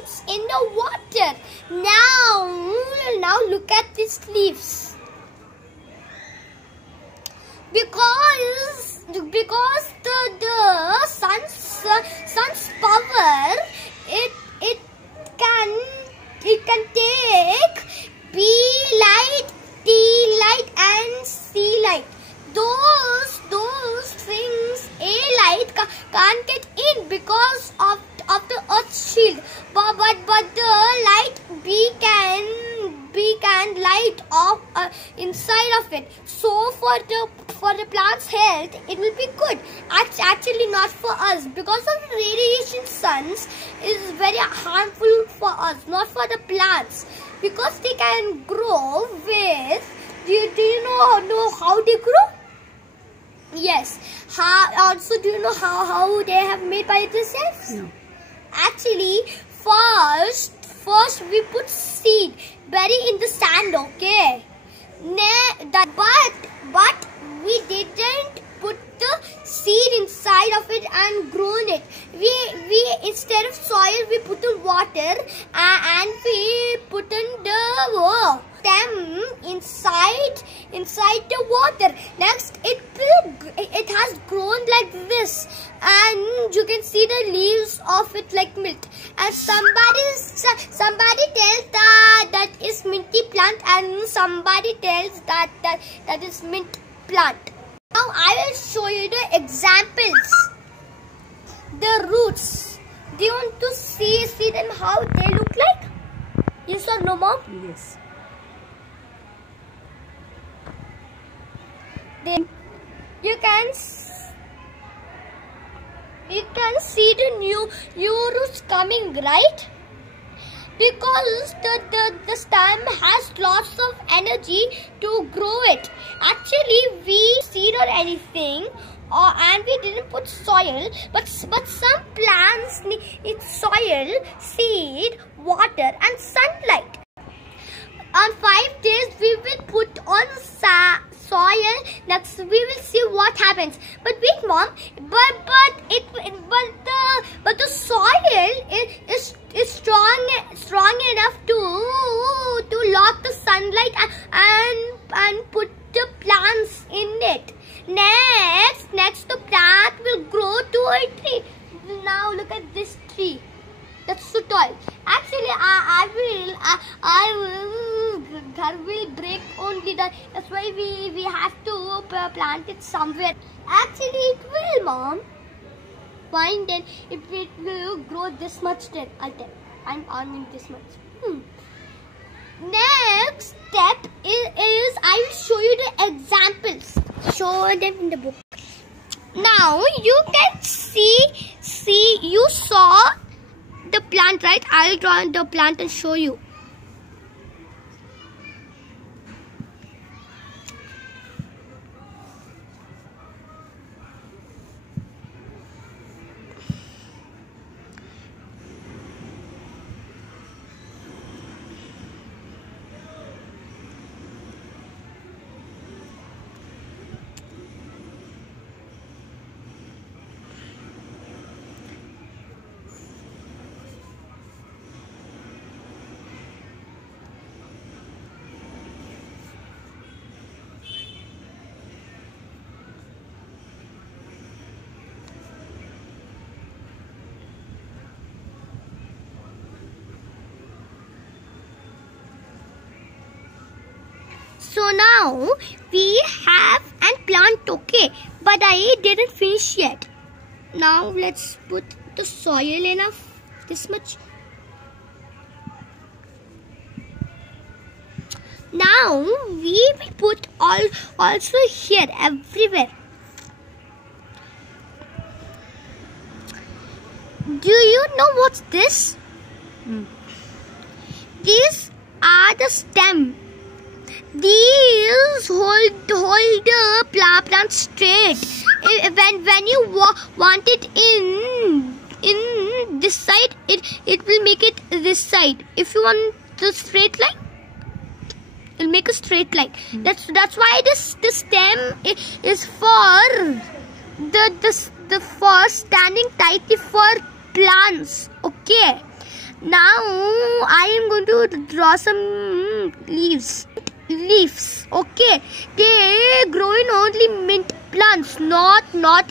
swims in the water. Now look at these leaves. Because the sun's power, it can take B light, T light and C light. Those things A light can't get in because of the Earth's shield. But the light B can light off inside of it. So for the plant's health, it will be good. Actually not for us, because of the radiation suns is very harmful for us, not for the plants, because they can grow with. Do you know how they grow? Yes. Also, do you know how they have made by themselves? No. Actually, first we put seed, bury in the sand, okay? But we didn't put the seed inside of it and grown it. We instead of soil we put in water and we put in the stem inside the water. Next, it has grown like this, and you can see the leaves of it like mint. And somebody tells that is minty plant, and somebody tells that is mint plant. Now I will show you the examples. The roots. Do you want to see them how they look like? Yes or no, Mom? Yes. Then you can see the new roots coming, right? Because the stem has lots of energy to grow it. Actually, we seed or anything, and we didn't put soil, but some plants need soil, seed, water and sunlight. On 5 days we will put on soil. Next we will see what happens. But wait, Mom, but the soil is strong enough to lock the sunlight and put the plants in it. Next the plant will grow to a tree. Now look at this tree. That's so tall. Actually, I will break only that. That's why we have to plant it somewhere. Actually, it will, Mom. Fine, then if it will grow this much, then I'll tell. I mean this much. Next step is I will show you the examples. Show them in the book. Now you can see you saw the plant, right? I'll draw the plant and show you. So now we have an plant, okay, but I didn't finish yet. Now let's put the soil enough, this much. Now we will put also here everywhere. Do you know what's this? These are the stem. These hold the plant straight. When you want it in this side, it will make it this side. If you want the straight line, it'll make a straight line. That's why the stem is for the for standing tightly for plants. Okay. Now I am going to draw some leaves. Okay, they grow in only mint plants, not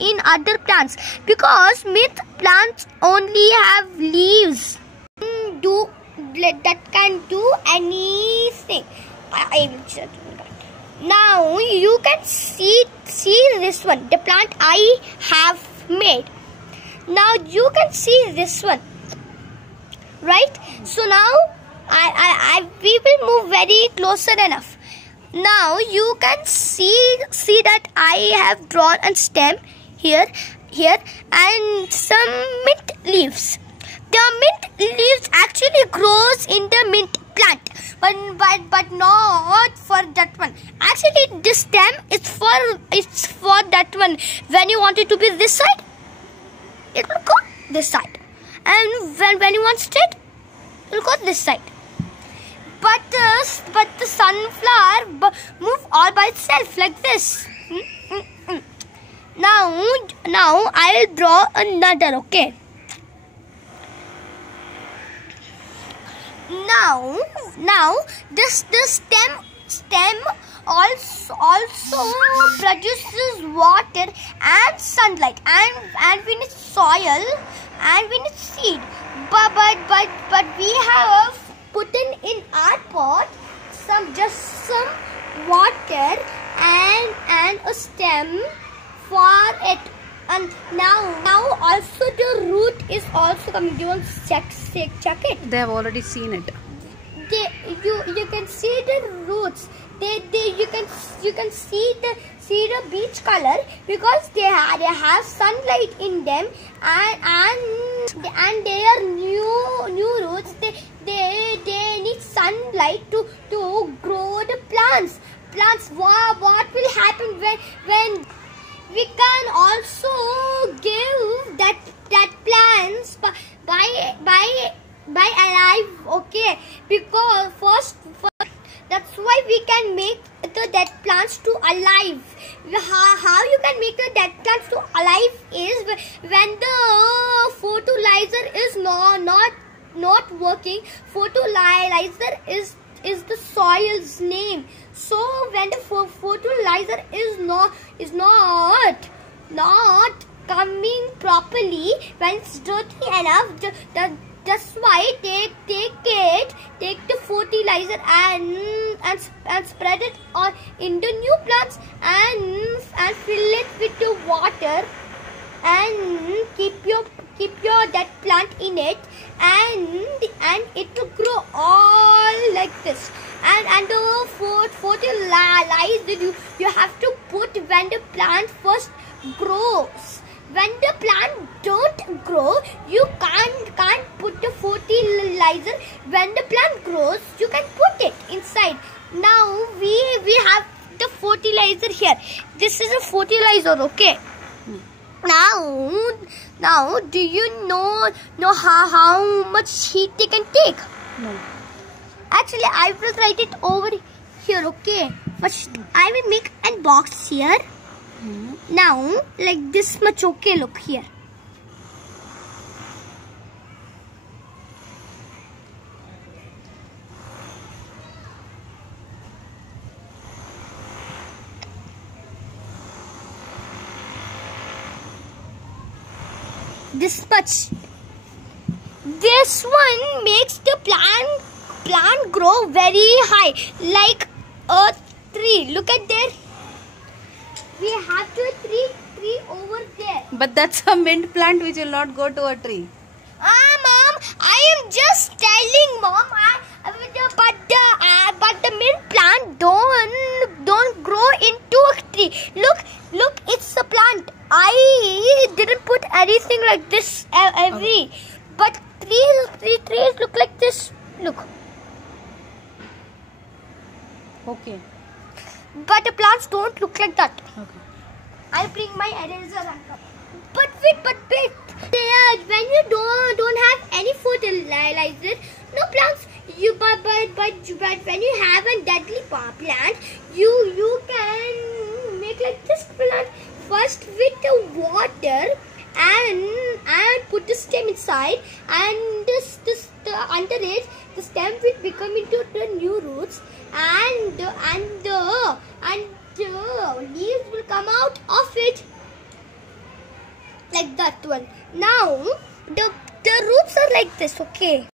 in other plants, because mint plants only have leaves. That can do anything. I will show you that. Now you can see this one, the plant I have made. Now you can see this one, right? So now we will move very closer enough. Now you can see that I have drawn a stem here and some mint leaves. The mint leaves actually grows in the mint plant, but not for that one. Actually, this stem it's for that one. When you want it to be this side, it will go this side, and when you want straight, it will go this side. But the sunflower move all by itself like this. Now I will draw another. Okay. Now this stem also produces water and sunlight, and we need soil and we need seed. But we have put in our pot some water and a stem for it. And now also the root is also coming. Do you want to check it? They have already seen it. You can see the roots. You can see the beach color because they have sunlight in them, and they are new roots. They need sunlight to grow the plants. What will happen when we can also give that plants by alive, okay? Because first that's why we can make the dead plants to alive. How you can make the dead plants to alive is when the fertilizer is not working. Fertilizer is the soil's name. So when the fertilizer is not coming properly, when it's dirty enough, that's why take the fertilizer and spread it in the new plants and fill it with the water and keep your that plant in it, and it will grow all like this. And the fertilizer you have to put when the plant first grows. When the plant don't grow, you can't put the fertilizer. When the plant grows, you can put it inside. Now we have the fertilizer here. This is a fertilizer, okay? Now do you know how much heat they can take? No. Actually, I will write it over here, okay? First, I will make a box here. Now, like this much, okay? Look here. This much. This one makes the plant grow very high, like a tree. Look at there. We have to tree over there. But that's a mint plant which will not go to a tree. Mom, I am just telling, Mom. But the mint plant don't grow into a tree. Look, it's a plant. I didn't put anything like this every. But trees look like this. Look. Okay. But the plants don't look like that. Okay. I bring my eraser and come. But wait. When you don't have any fertilizer, no plants. But when you have a deadly plant, you can make like this plant first with the water and put the stem inside, and under it the stem will become into the new roots, and the leaves will come out of it, like that one. Now the roots are like this, okay.